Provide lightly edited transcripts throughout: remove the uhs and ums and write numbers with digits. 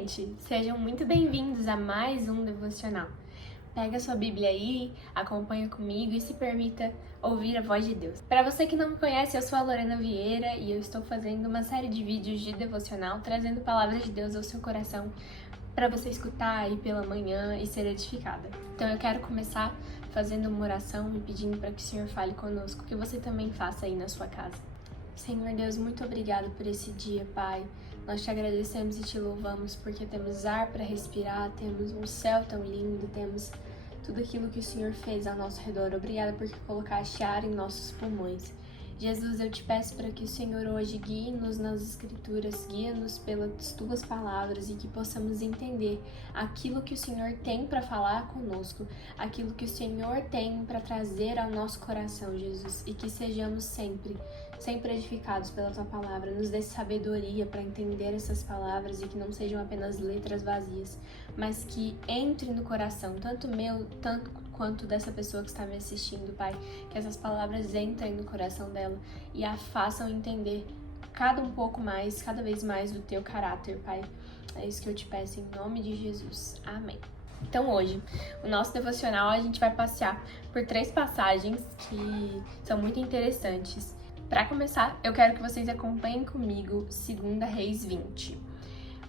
gente! Sejam muito bem-vindos a mais um devocional. Pega sua Bíblia aí, acompanha comigo e se permita ouvir a voz de Deus. Para você que não me conhece, eu sou a Lorena Vieira e eu estou fazendo uma série de vídeos de devocional, trazendo palavras de Deus ao seu coração para você escutar aí pela manhã e ser edificada. Então eu quero começar fazendo uma oração e pedindo para que o Senhor fale conosco, que você também faça aí na sua casa. Senhor Deus, muito obrigado por esse dia, Pai. Nós te agradecemos e te louvamos porque temos ar para respirar, temos um céu tão lindo, temos tudo aquilo que o Senhor fez ao nosso redor. Obrigada porque colocaste ar em nossos pulmões. Jesus, eu te peço para que o Senhor hoje guie-nos nas Escrituras, guie-nos pelas Tuas palavras e que possamos entender aquilo que o Senhor tem para falar conosco, aquilo que o Senhor tem para trazer ao nosso coração, Jesus, e que sejamos sempre edificados pela Tua palavra. Nos dê sabedoria para entender essas palavras e que não sejam apenas letras vazias, mas que entre no coração, tanto meu, tanto quanto dessa pessoa que está me assistindo, Pai, que essas palavras entrem no coração dela e a façam entender cada vez mais do Teu caráter, Pai. É isso que eu te peço em nome de Jesus. Amém. Então hoje, o nosso devocional, a gente vai passear por 3 passagens que são muito interessantes. Para começar, eu quero que vocês acompanhem comigo 2 Reis 20.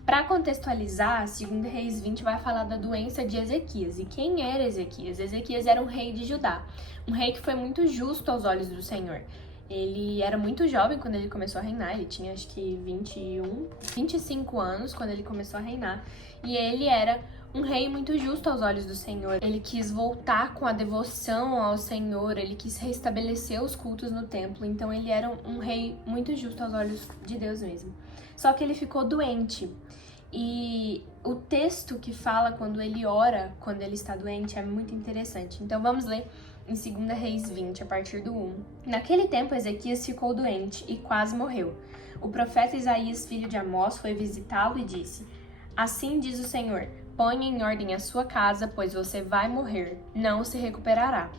Para contextualizar, 2 Reis 20 vai falar da doença de Ezequias. E quem era Ezequias? Ezequias era um rei de Judá, um rei que foi muito justo aos olhos do Senhor. Ele era muito jovem quando ele começou a reinar, ele tinha acho que 25 anos quando ele começou a reinar. E ele era um rei muito justo aos olhos do Senhor. Ele quis voltar com a devoção ao Senhor, ele quis restabelecer os cultos no templo. Então ele era um rei muito justo aos olhos de Deus mesmo. Só que ele ficou doente. E o texto que fala quando ele ora, quando ele está doente, é muito interessante. Então vamos ler em 2 Reis 20, a partir do 1. Naquele tempo, Ezequias ficou doente e quase morreu. O profeta Isaías, filho de Amós, foi visitá-lo e disse: Assim diz o Senhor, ponha em ordem a sua casa, pois você vai morrer, não se recuperará.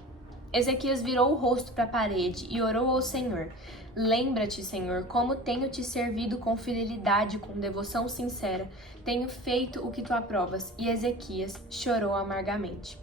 Ezequias virou o rosto para a parede e orou ao Senhor. Lembra-te, Senhor, como tenho te servido com fidelidade, com devoção sincera. Tenho feito o que tu aprovas. E Ezequias chorou amargamente.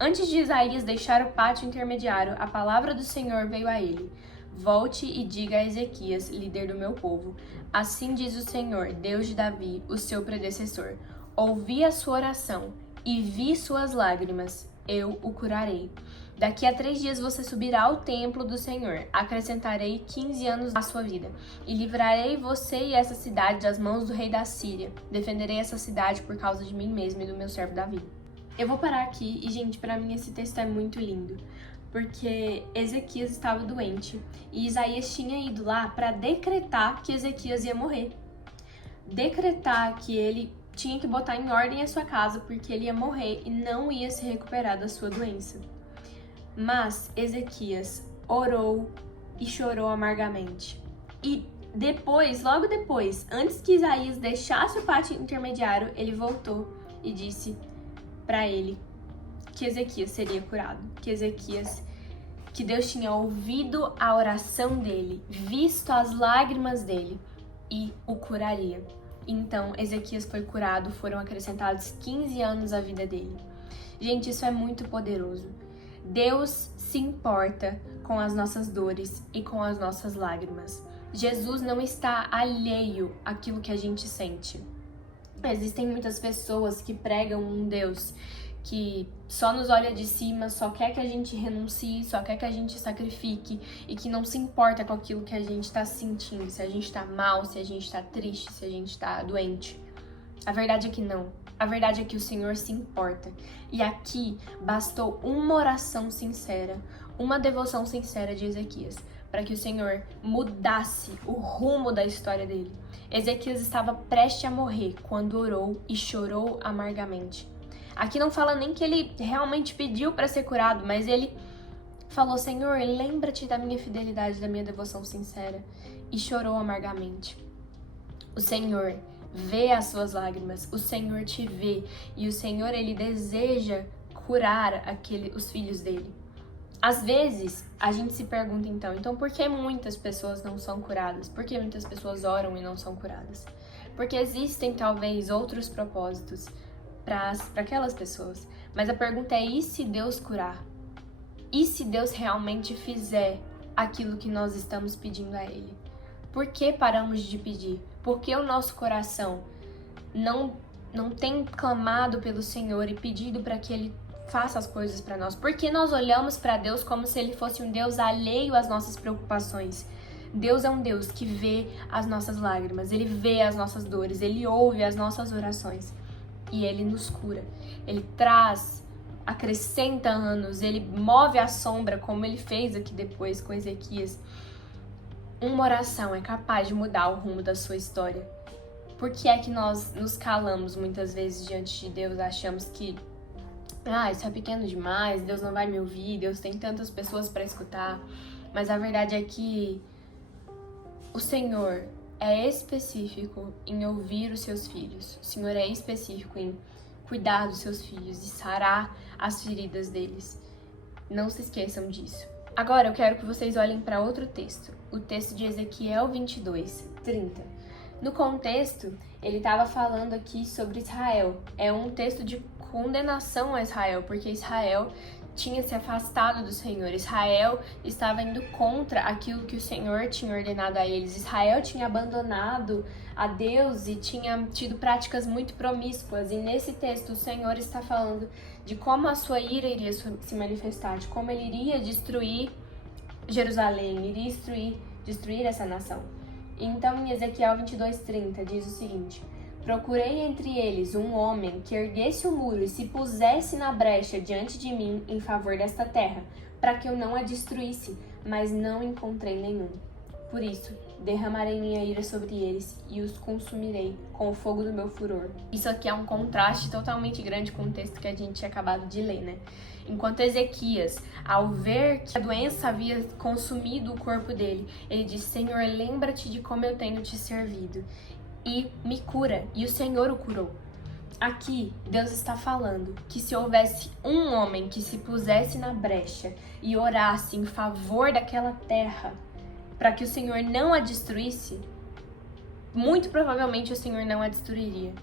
Antes de Isaías deixar o pátio intermediário, a palavra do Senhor veio a ele. Volte e diga a Ezequias, líder do meu povo. Assim diz o Senhor, Deus de Davi, o seu predecessor. Ouvi a sua oração e vi suas lágrimas. Eu o curarei. Daqui a 3 dias você subirá ao templo do Senhor. Acrescentarei 15 anos à sua vida. E livrarei você e essa cidade das mãos do rei da Síria. Defenderei essa cidade por causa de mim mesmo e do meu servo Davi. Eu vou parar aqui e, gente, pra mim esse texto é muito lindo. Porque Ezequias estava doente. E Isaías tinha ido lá para decretar que Ezequias ia morrer. Decretar que ele tinha que botar em ordem a sua casa porque ele ia morrer e não ia se recuperar da sua doença. Mas Ezequias orou e chorou amargamente. E logo depois, antes que Isaías deixasse o pátio intermediário, ele voltou e disse para ele que Ezequias seria curado, que Deus tinha ouvido a oração dele, visto as lágrimas dele e o curaria. Então, Ezequias foi curado, foram acrescentados 15 anos à vida dele. Gente, isso é muito poderoso. Deus se importa com as nossas dores e com as nossas lágrimas. Jesus não está alheio àquilo que a gente sente. Existem muitas pessoas que pregam um Deus que só nos olha de cima, só quer que a gente renuncie, só quer que a gente sacrifique e que não se importa com aquilo que a gente está sentindo, se a gente está mal, se a gente está triste, se a gente está doente. A verdade é que não. A verdade é que o Senhor se importa. E aqui bastou uma oração sincera, uma devoção sincera de Ezequias, para que o Senhor mudasse o rumo da história dele. Ezequias estava prestes a morrer quando orou e chorou amargamente. Aqui não fala nem que ele realmente pediu para ser curado, mas ele falou: Senhor, lembra-te da minha fidelidade, da minha devoção sincera, e chorou amargamente. O Senhor vê as suas lágrimas, o Senhor te vê, e o Senhor, ele deseja curar os filhos dele. Às vezes, a gente se pergunta então por que muitas pessoas não são curadas? Por que muitas pessoas oram e não são curadas? porque existem talvez outros propósitos para aquelas pessoas. Mas a pergunta é: e se Deus curar? E se Deus realmente fizer aquilo que nós estamos pedindo a Ele? Por que paramos de pedir? Por que o nosso coração não tem clamado pelo Senhor e pedido para que Ele faça as coisas para nós? Por que nós olhamos para Deus como se Ele fosse um Deus alheio às nossas preocupações? Deus é um Deus que vê as nossas lágrimas, Ele vê as nossas dores, Ele ouve as nossas orações e Ele nos cura. Ele acrescenta anos, Ele move a sombra, como Ele fez aqui depois com Ezequias. Uma oração é capaz de mudar o rumo da sua história. Por que é que nós nos calamos muitas vezes diante de Deus? Achamos que isso é pequeno demais, Deus não vai me ouvir, Deus tem tantas pessoas para escutar. Mas a verdade é que o Senhor é específico em ouvir os seus filhos. O Senhor é específico em cuidar dos seus filhos e sarar as feridas deles. Não se esqueçam disso. Agora eu quero que vocês olhem para outro texto, o texto de Ezequiel 22:30. No contexto, ele estava falando aqui sobre Israel. É um texto de condenação a Israel, porque Israel tinha se afastado do Senhor. Israel estava indo contra aquilo que o Senhor tinha ordenado a eles. Israel tinha abandonado a Deus e tinha tido práticas muito promíscuas. E nesse texto o Senhor está falando de como a sua ira iria se manifestar, de como ele iria destruir Jerusalém, iria destruir essa nação. Então em Ezequiel 22:30 diz o seguinte: procurei entre eles um homem que erguesse o muro e se pusesse na brecha diante de mim em favor desta terra, para que eu não a destruísse, mas não encontrei nenhum. Por isso, derramarei minha ira sobre eles e os consumirei com o fogo do meu furor. Isso aqui é um contraste totalmente grande com o texto que a gente tinha acabado de ler, né? Enquanto Ezequias, ao ver que a doença havia consumido o corpo dele, ele disse: Senhor, lembra-te de como eu tenho te servido e me cura. E o Senhor o curou. Aqui, Deus está falando que se houvesse um homem que se pusesse na brecha e orasse em favor daquela terra, para que o Senhor não a destruísse, muito provavelmente o Senhor não a destruiria.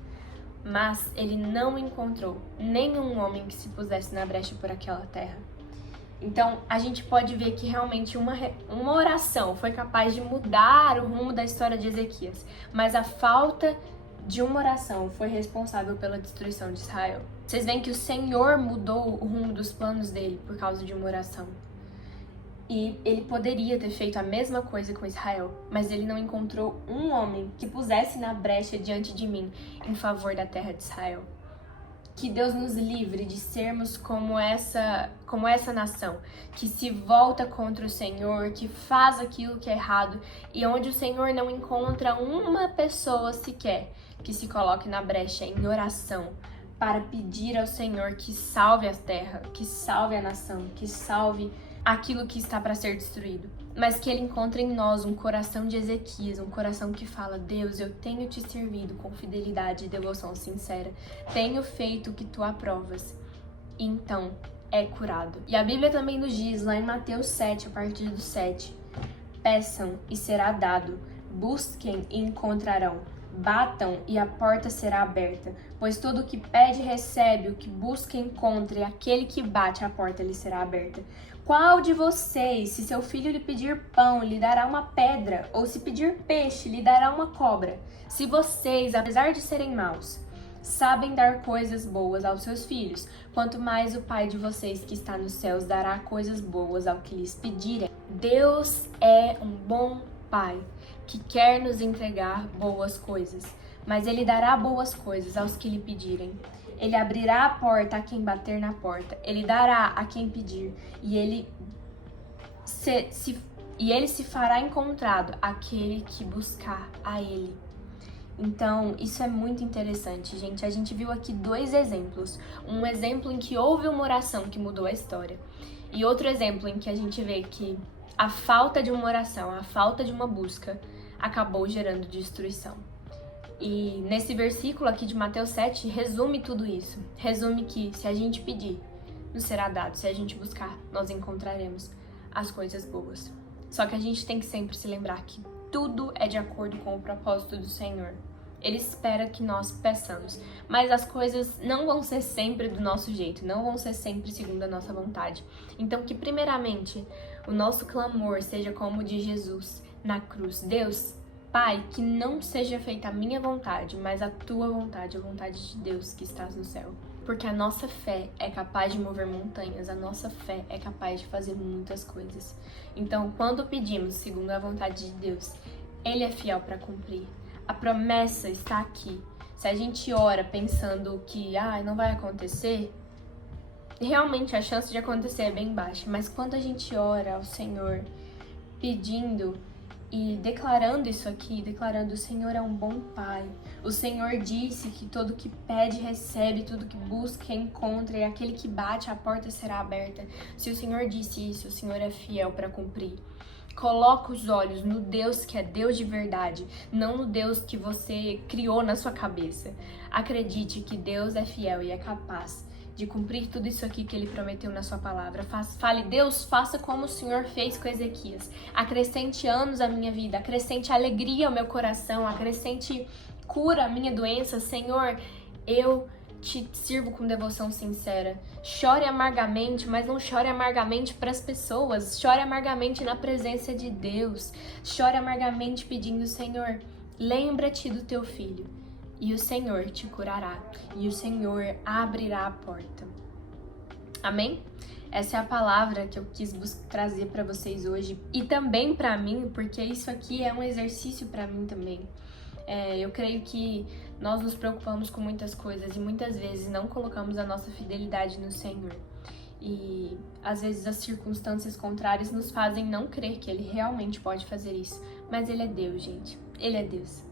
Mas ele não encontrou nenhum homem que se pusesse na brecha por aquela terra. Então, a gente pode ver que realmente uma oração foi capaz de mudar o rumo da história de Ezequias, mas a falta de uma oração foi responsável pela destruição de Israel. Vocês veem que o Senhor mudou o rumo dos planos dele por causa de uma oração. E ele poderia ter feito a mesma coisa com Israel, mas ele não encontrou um homem que pusesse na brecha diante de mim em favor da terra de Israel. Que Deus nos livre de sermos como essa nação, que se volta contra o Senhor, que faz aquilo que é errado e onde o Senhor não encontra uma pessoa sequer que se coloque na brecha em oração para pedir ao Senhor que salve a terra, que salve a nação, que salve aquilo que está para ser destruído. Mas que Ele encontre em nós um coração de Ezequias, um coração que fala: Deus, eu tenho te servido com fidelidade e devoção sincera, tenho feito o que tu aprovas. E então é curado. E a Bíblia também nos diz, lá em Mateus 7, a partir do 7, peçam e será dado, busquem e encontrarão, batam e a porta será aberta, pois todo o que pede recebe, o que busca encontra, e aquele que bate a porta lhe será aberta. Qual de vocês, se seu filho lhe pedir pão, lhe dará uma pedra, ou se pedir peixe, lhe dará uma cobra? Se vocês, apesar de serem maus, sabem dar coisas boas aos seus filhos, quanto mais o Pai de vocês que está nos céus dará coisas boas ao que lhes pedirem. Deus é um bom Pai que quer nos entregar boas coisas, mas Ele dará boas coisas aos que lhe pedirem. Ele abrirá a porta a quem bater na porta, Ele dará a quem pedir, e Ele se fará encontrado aquele que buscar a Ele. Então, isso é muito interessante, gente. A gente viu aqui dois exemplos. Um exemplo em que houve uma oração que mudou a história, e outro exemplo em que a gente vê que a falta de uma oração, a falta de uma busca, acabou gerando destruição. E nesse versículo aqui de Mateus 7, resume tudo isso. Resume que se a gente pedir, nos será dado. Se a gente buscar, nós encontraremos as coisas boas. Só que a gente tem que sempre se lembrar que tudo é de acordo com o propósito do Senhor. Ele espera que nós peçamos. Mas as coisas não vão ser sempre do nosso jeito, não vão ser sempre segundo a nossa vontade. Então que primeiramente o nosso clamor seja como o de Jesus na cruz. Deus, Pai, que não seja feita a minha vontade, mas a tua vontade, a vontade de Deus que estás no céu. Porque a nossa fé é capaz de mover montanhas, a nossa fé é capaz de fazer muitas coisas. Então, quando pedimos segundo a vontade de Deus, Ele é fiel para cumprir. A promessa está aqui. Se a gente ora pensando que não vai acontecer, realmente a chance de acontecer é bem baixa. Mas quando a gente ora ao Senhor pedindo e declarando isso aqui, declarando: o Senhor é um bom Pai. O Senhor disse que todo que pede recebe, tudo que busca encontra, e aquele que bate a porta será aberta. Se o Senhor disse isso, o Senhor é fiel para cumprir. Coloca os olhos no Deus que é Deus de verdade, não no Deus que você criou na sua cabeça. Acredite que Deus é fiel e é capaz de cumprir tudo isso aqui que Ele prometeu na sua palavra. Fale: Deus, faça como o Senhor fez com Ezequias. Acrescente anos à minha vida, acrescente alegria ao meu coração, acrescente cura à minha doença. Senhor, eu te sirvo com devoção sincera. Chore amargamente, mas não chore amargamente para as pessoas. Chore amargamente na presença de Deus. Chore amargamente pedindo: Senhor, lembra-te do teu filho. E o Senhor te curará. E o Senhor abrirá a porta. Amém? Essa é a palavra que eu quis trazer para vocês hoje. E também para mim, porque isso aqui é um exercício para mim também. Eu creio que nós nos preocupamos com muitas coisas e muitas vezes não colocamos a nossa fidelidade no Senhor. E às vezes as circunstâncias contrárias nos fazem não crer que Ele realmente pode fazer isso. Mas Ele é Deus, gente. Ele é Deus.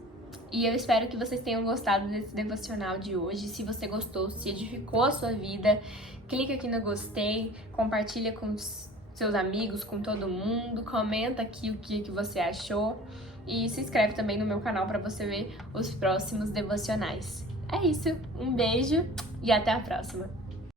E eu espero que vocês tenham gostado desse devocional de hoje. Se você gostou, se edificou a sua vida, clica aqui no gostei, compartilha com os seus amigos, com todo mundo, comenta aqui o que você achou e se inscreve também no meu canal para você ver os próximos devocionais. É isso, um beijo e até a próxima!